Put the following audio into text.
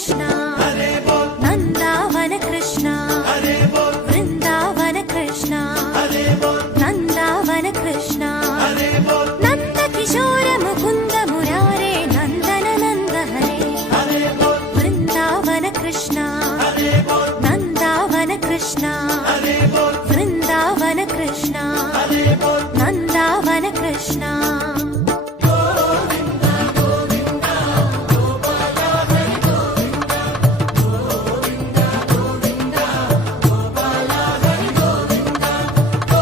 कृष्ण नंदावन कृष्ण वृंदावन कृष्ण नंदावन कृष्ण नंद किशोर मुकुंद मुरारे नंदन नंद हरे वृंदावन कृष्ण नंदावन कृष्ण वृंदावन कृष्ण